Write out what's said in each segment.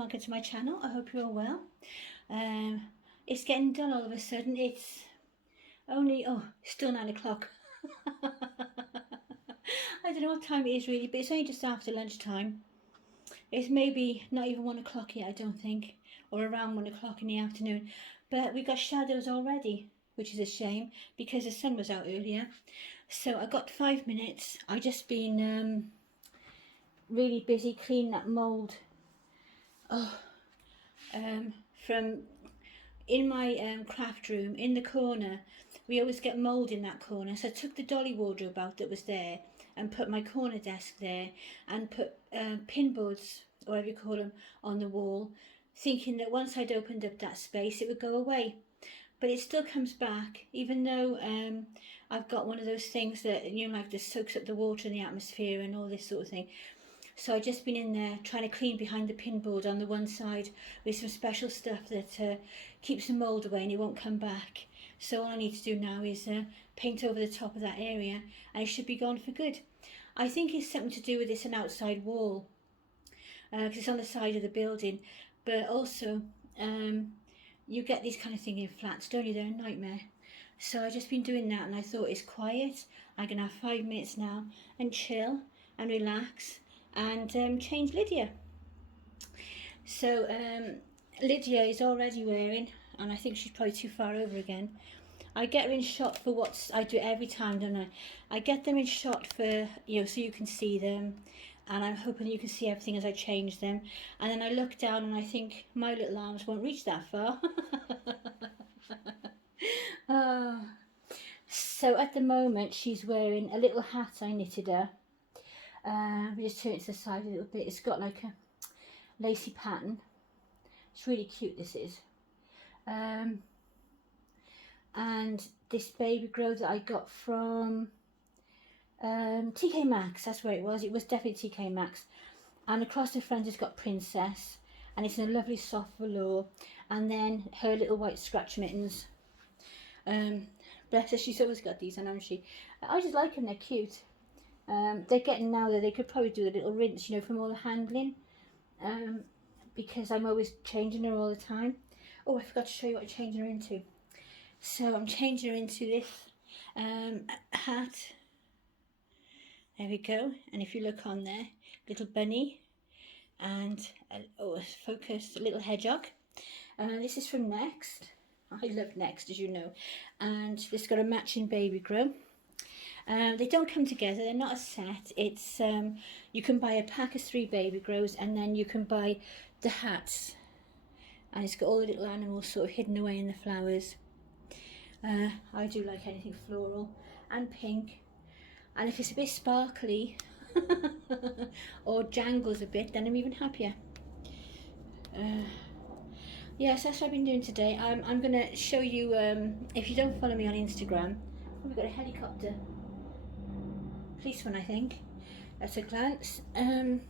welcome to my channel. I hope you're all well. It's getting dull all of a sudden. It's only, still 9 o'clock. I don't know what time it is really, but it's only just after lunchtime. It's maybe not even 1 o'clock yet, I don't think, or around 1 o'clock in the afternoon. But we got shadows already, which is a shame because the sun was out earlier. So I got 5 minutes. I just been really busy cleaning that mould. From in my craft room in the corner, we always get mould in that corner, so I took the Dolly wardrobe out that was there and put my corner desk there and put pin boards, or whatever you call them, on the wall, thinking that once I'd opened up that space it would go away. But it still comes back, even though I've got one of those things that, you know, like this soaks up the water in the atmosphere and all this sort of thing. So I've just been in there trying to clean behind the pinboard on the one side with some special stuff that keeps the mould away and it won't come back. So all I need to do now is paint over the top of that area and it should be gone for good. I think it's something to do with it's an outside wall because it's on the side of the building, but also you get these kind of things in flats, don't you? They're a nightmare. So I've just been doing that and I thought it's quiet. I can have 5 minutes now and chill and relax and change Lydia. So Lydia is already wearing, and I think she's probably too far over again. I get her in shot for I do it every time, don't I? I get them in shot for, you know, so you can see them, and I'm hoping you can see everything as I change them. And then I look down and I think my little arms won't reach that far. Oh. So at the moment she's wearing a little hat I knitted her. We just turn it to the side a little bit. It's got like a lacy pattern. It's really cute, this is. And this baby grow that I got from TK Maxx, that's where it was. It was definitely TK Maxx. And across the front it's got Princess, and it's in a lovely soft velour. And then her little white scratch mittens. Bless her, she's always got these on, hasn't she? I just like them, they're cute. They're getting now that they could probably do a little rinse, you know, from all the handling, because I'm always changing her all the time. Oh, I forgot to show you what I'm changing her into. So I'm changing her into this hat. There we go. And if you look on there, little bunny and focus, a little hedgehog. This is from Next. I love Next, as you know. And this got a matching baby grow. They don't come together, they're not a set. It's you can buy a pack of 3 baby grows and then you can buy the hats, and it's got all the little animals sort of hidden away in the flowers. I do like anything floral and pink, and if it's a bit sparkly or jangles a bit, then I'm even happier. Yes, that's what I've been doing today. I'm going to show you, if you don't follow me on Instagram, we've got a helicopter. Police one, I think. That's a glance. If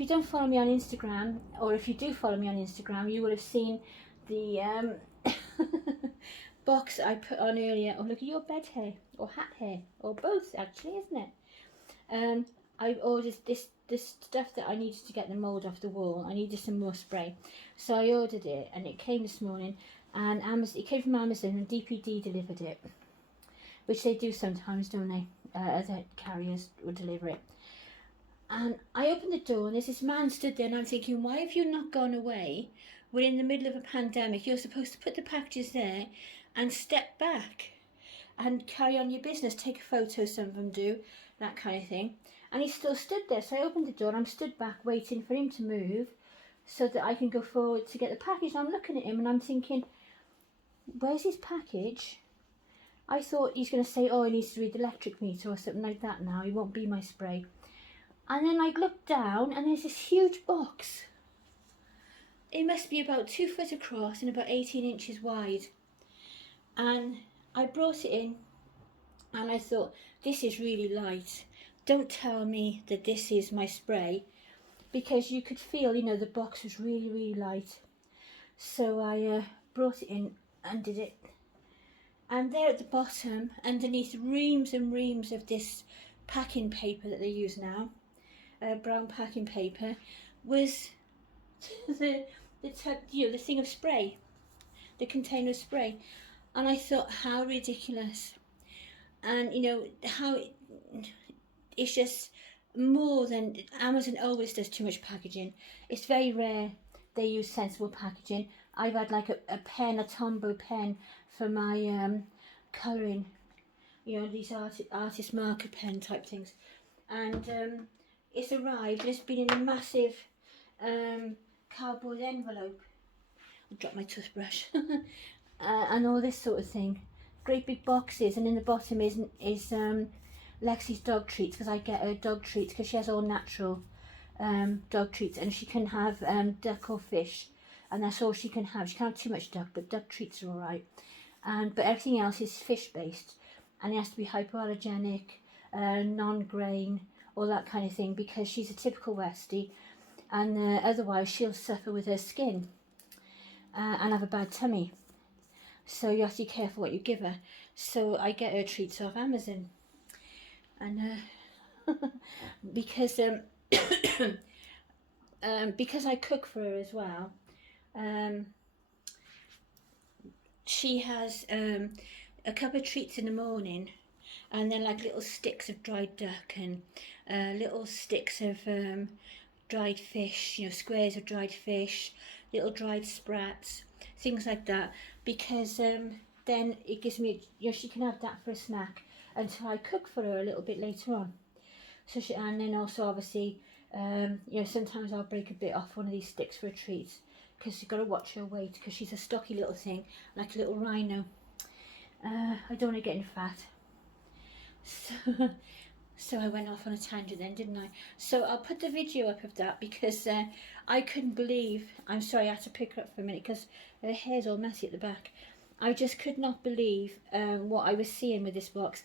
you don't follow me on Instagram, or if you do follow me on Instagram, you will have seen the box I put on earlier. Oh, look at your bed hair, or hat hair, or both actually, isn't it? I ordered this stuff that I needed to get the mould off the wall. I needed some more spray, so I ordered it, and it came this morning. And it came from Amazon, and DPD delivered it, which they do sometimes, don't they? Other carriers will deliver it. And I opened the door and there's this man stood there, and I'm thinking, why have you not gone away? We're in the middle of a pandemic. You're supposed to put the packages there and step back and carry on your business. Take a photo, some of them do, that kind of thing. And he still stood there. So I opened the door and I'm stood back waiting for him to move so that I can go forward to get the package. And I'm looking at him and I'm thinking, where's his package? I thought he's going to say, oh, he needs to read the electric meter or something like that now. He won't be my spray. And then I looked down and there's this huge box. It must be about 2 foot across and about 18 inches wide. And I brought it in and I thought, this is really light. Don't tell me that this is my spray, because you could feel, you know, the box was really, really light. So I brought it in and did it. And there at the bottom, underneath reams and reams of this packing paper that they use now, brown packing paper, was the tub, you know, the thing of spray, the container of spray. And I thought, how ridiculous. And you know how it's just more than Amazon always does too much packaging. It's very rare they use sensible packaging. I've had like a pen, a Tombow pen for my colouring, you know, these artist marker pen type things, and it's arrived and it's been in a massive cardboard envelope. I dropped my toothbrush. And all this sort of thing, great big boxes, and in the bottom is Lexi's dog treats, because I get her dog treats because she has all natural dog treats, and she can have duck or fish, and that's all she can have. She can't have too much duck, but duck treats are all right. But everything else is fish based, and it has to be hypoallergenic, non-grain, all that kind of thing, because she's a typical Westie, and otherwise she'll suffer with her skin and have a bad tummy. So you have to be careful what you give her. So I get her treats off Amazon, and because because I cook for her as well, she has a couple of treats in the morning, and then like little sticks of dried duck and little sticks of dried fish, you know, squares of dried fish, little dried sprats, things like that, because then it gives me, you know, she can have that for a snack until I cook for her a little bit later on. So she, and then also obviously, you know, sometimes I'll break a bit off one of these sticks for a treat, because you've got to watch her weight, because she's a stocky little thing, like a little rhino. I don't want to get in fat. So I went off on a tangent then, didn't I? So I'll put the video up of that, because I couldn't believe, I'm sorry, I had to pick her up for a minute because her hair's all messy at the back. I just could not believe what I was seeing with this box.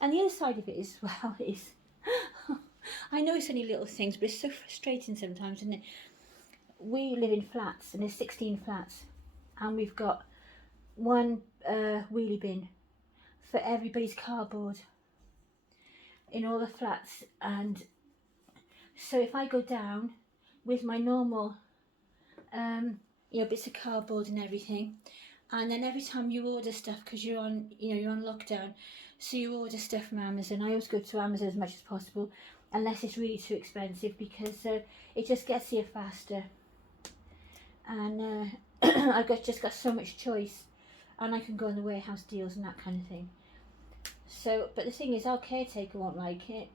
And the other side of it as well is, I know it's only little things, but it's so frustrating sometimes, isn't it? We live in flats, and there's 16 flats, and we've got one wheelie bin for everybody's cardboard in all the flats. And so if I go down with my normal you know, bits of cardboard and everything, and then every time you order stuff, because you're on, you know, you're on lockdown, so you order stuff from Amazon. I always go to Amazon as much as possible, unless it's really too expensive, because it just gets here faster, and I've just got so much choice, and I can go on the warehouse deals and that kind of thing. So, but the thing is, our caretaker won't like it.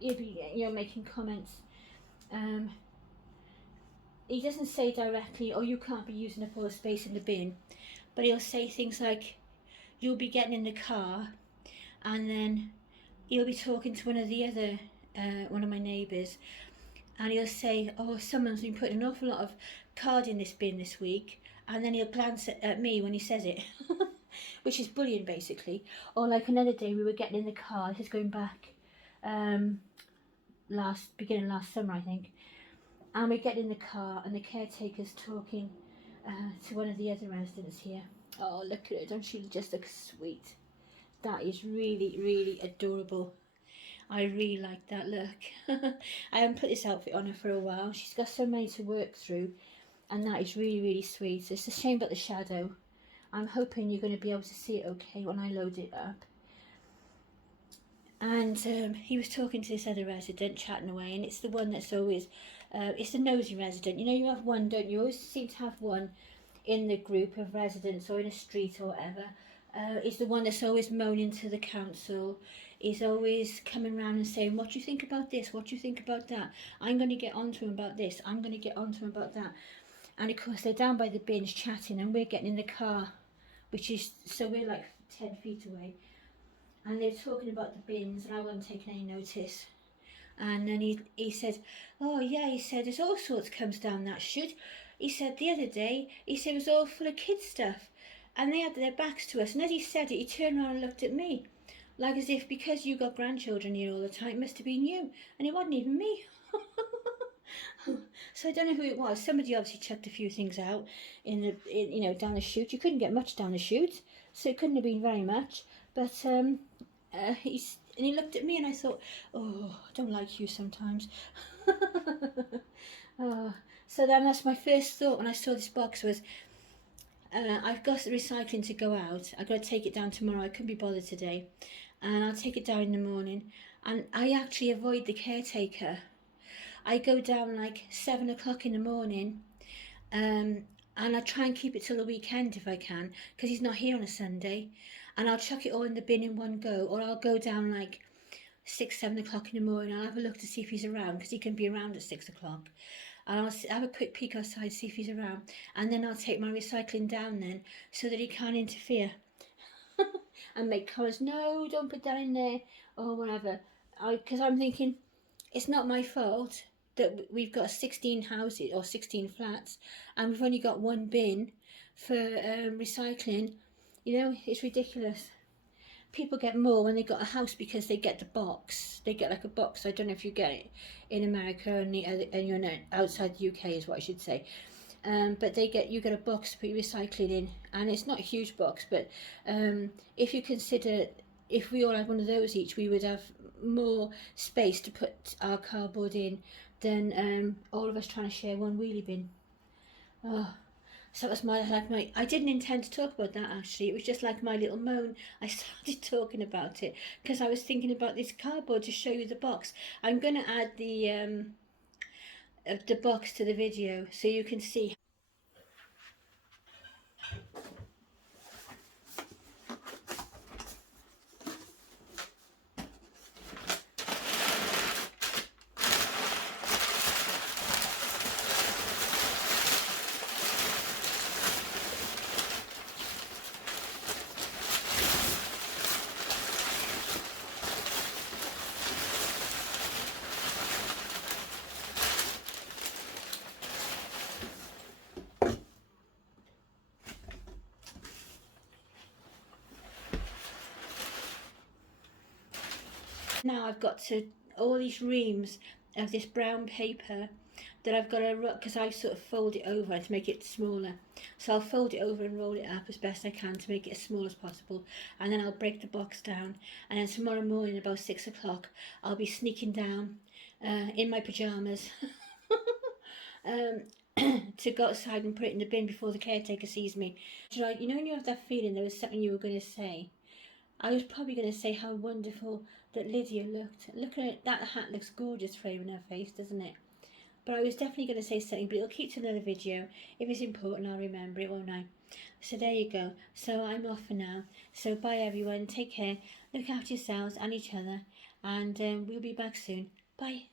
He'll be, you know, making comments. He doesn't say directly, oh, you can't be using up all the space in the bin, but he'll say things like, you'll be getting in the car, and then he'll be talking to one of the other, one of my neighbours, and he'll say, oh, someone's been putting an awful lot of card in this bin this week, and then he'll glance at me when he says it, which is bullying basically. Or like another day we were getting in the car, this is going back beginning last summer I think, and we get in the car and the caretaker's talking to one of the other residents here. Oh, look at her, don't she just look sweet? That is really, really adorable. I really like that look. I haven't put this outfit on her for a while. She's got so many to work through, and that is really, really sweet. It's a shame about the shadow. I'm hoping you're going to be able to see it okay when I load it up. And he was talking to this other resident, chatting away, and it's the one that's always, it's the nosy resident. You know, you have one, don't you? You always seem to have one in the group of residents or in a street or whatever. Is the one that's always moaning to the council. He's always coming around and saying, what do you think about this? What do you think about that? I'm going to get on to him about this. I'm going to get on to him about that. And of course, they're down by the bins chatting, and we're getting in the car, which is, so we're like 10 feet away. And they're talking about the bins, and I wasn't taking any notice. And then he said, oh yeah, he said, there's all sorts comes down that chute. He said the other day, he said it was all full of kids stuff, and they had their backs to us. And as he said it, he turned around and looked at me, like as if because you got grandchildren here all the time, it must have been you. And it wasn't even me. So I don't know who it was. Somebody obviously chucked a few things out you know, down the chute. You couldn't get much down the chute, so it couldn't have been very much. But he looked at me, and I thought, oh, I don't like you sometimes. Oh, So then that's my first thought when I saw this box was, I've got the recycling to go out. I've got to take it down tomorrow. I couldn't be bothered today. And I'll take it down in the morning. And I actually avoid the caretaker. I go down like 7 o'clock in the morning. And I try and keep it till the weekend if I can, because he's not here on a Sunday. And I'll chuck it all in the bin in one go, or I'll go down like 6, 7 o'clock in the morning. I'll have a look to see if he's around, because he can be around at 6 o'clock. And I'll have a quick peek outside, see if he's around, and then I'll take my recycling down then, so that he can't interfere and make comments. No, don't put that in there, or whatever. Because I'm thinking, it's not my fault that we've got 16 houses or 16 flats, and we've only got one bin for recycling. You know, it's ridiculous. People get more when they got a house because they get the box. They get like a box. I don't know if you get it in America and you're not outside the UK is what I should say. But you get a box to put your recycling in, and it's not a huge box, but if you consider if we all had one of those each, we would have more space to put our cardboard in than all of us trying to share one wheelie bin. Oh. So that was I didn't intend to talk about that actually. It was just like my little moan. I started talking about it because I was thinking about this cardboard to show you the box. I'm going to add the box to the video so you can see. Now I've got all these reams of this brown paper that I've got to, because I sort of fold it over to make it smaller. So I'll fold it over and roll it up as best I can to make it as small as possible, and then I'll break the box down, and then tomorrow morning about 6 o'clock I'll be sneaking down in my pyjamas to go outside and put it in the bin before the caretaker sees me. You know when you have that feeling there was something you were going to say? I was probably going to say how wonderful that Lydia looked. Look at it, that hat looks gorgeous framing her face, doesn't it? But I was definitely going to say something, but it'll keep to another video. If it's important, I'll remember it, won't I? So there you go. So I'm off for now. So bye everyone, take care, look after yourselves and each other, and we'll be back soon. Bye.